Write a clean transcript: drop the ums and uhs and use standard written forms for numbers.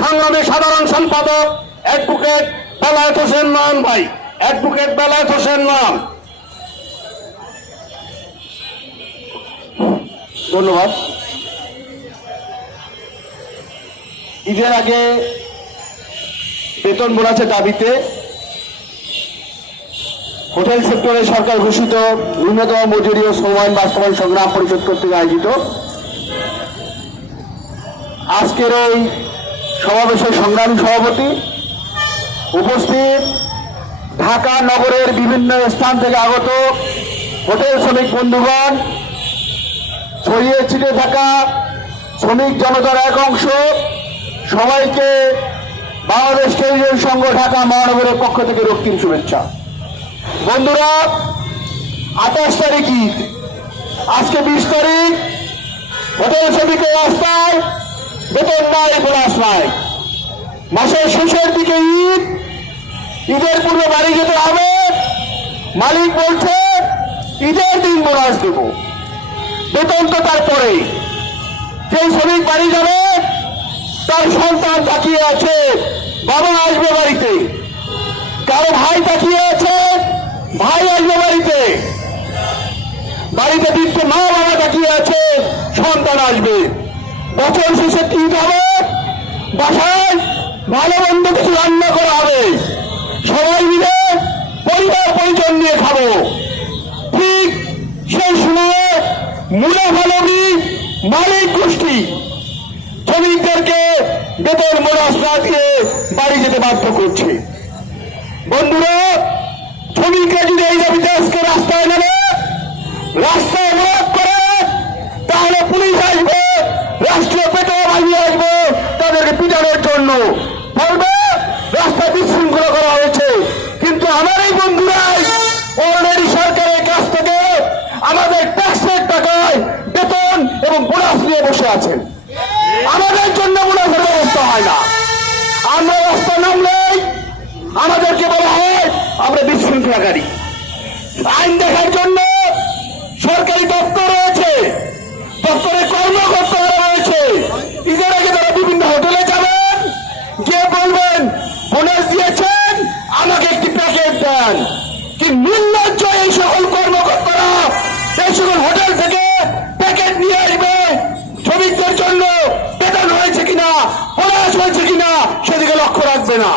সংগ্রামী সাধারণ সম্পাদক অ্যাডভোকেট বেলায়েত হোসেন নয়ন ভাই, অ্যাডভোকেট বেলায়েত হোসেন নয়ন। ধন্যবাদ। ঈদের আগে বেতন বোনাসের দাবিতে হোটেল সেক্টরে সরকার ঘোষিত ন্যূনতম মজুরি ও শ্রম বাস্তবায়ন সংগ্রাম পরিষদ কর্তৃক আয়োজিত আজকের এই সমাবেশের সংগ্রামী সভাপতি, উপস্থিত ঢাকা নগরের বিভিন্ন স্থান থেকে আগত হোটেল শ্রমিক বন্ধুগণ, ছড়িয়ে ছিটিয়ে থাকা শ্রমিক জনতার এক অংশ, সবাইকে বাংলাদেশ টেলিভিশন সংঘ ঢাকা মহানগরের পক্ষ থেকে রক্তিম শুভেচ্ছা। বন্ধুরা, 28 তারিখ ঈদ, আজকে 20 তারিখ। হোটেল শ্রমিকের রাস্তায় বেতন নাই, বোনাস নাই। মাসের শেষের দিকে ঈদ, ঈদের পূর্বে বাড়ি যেতে হবে। মালিক বলছে ঈদের দিন বোনাস দেব, বেতন তো তারপরে। যে শ্রমিক বাড়ি যাবে তার সন্তান তাকিয়ে আছে, বাবা আসবে বাড়িতে। কারো ভাই তাকিয়ে আছে, ভাই আসবে বাড়িতে। বাড়িতে দিচ্ছে মা বাবা তাকিয়ে আছে, সন্তান আসবে। বছর শেষে কি হবে? বাসায় ভালো মন্দ কিছু রান্না করা হবে, সবাই মিলে পরিবার পরিজন নিয়ে খাবো। ঠিক সেই সময়ে মুনাফালোভী মালিক গোষ্ঠী শ্রমিকদেরকে বেতন বোনাস না দিয়ে বাড়ি যেতে বাধ্য করছে। বন্ধুরা, শ্রমিকরা যদি এই দাবিতে আজকে রাস্তায় নেবে, রাস্তায় অবরোধ করে, তাহলে পুলিশ আসবে, রাষ্ট্রীয় পেট্রোল বাহিনী আসবে তাদেরকে পিটানোর জন্য। বলবে রাস্তায় বিশৃঙ্খলা করা হয়েছে। কিন্তু আমার এই বন্ধুরাই অলরেডি সরকারের কাছ থেকে আমাদের ট্যাক্সের টাকায় বেতন এবং বোনাস নিয়ে বসে আছেন। আমাদের জন্য বোনাসের ব্যবস্থা হয় না। আমরা রাস্তা নামলেই আমাদেরকে বলা হয় আমরা বিশৃঙ্খলাকারী। আইন দেখার জন্য সরকারি দপ্তর রয়েছে, দপ্তরে কর্মকর্তারা রয়েছে। ঈদের আগে তারা বিভিন্ন হোটেলে যাবেন, গিয়ে বলবেন বোনাস দিয়েছেন, আমাকে একটি প্যাকেট দেন। কি নির্লজ্জ এই সকল কর্মকর্তারা এই সকল হোটেল থেকে প্যাকেট নিয়ে আসবে। শ্রমিকদের জন্য বেতন হয়েছে কিনা, বোনাস হয়েছে কিনা সেদিকে লক্ষ্য রাখবে না।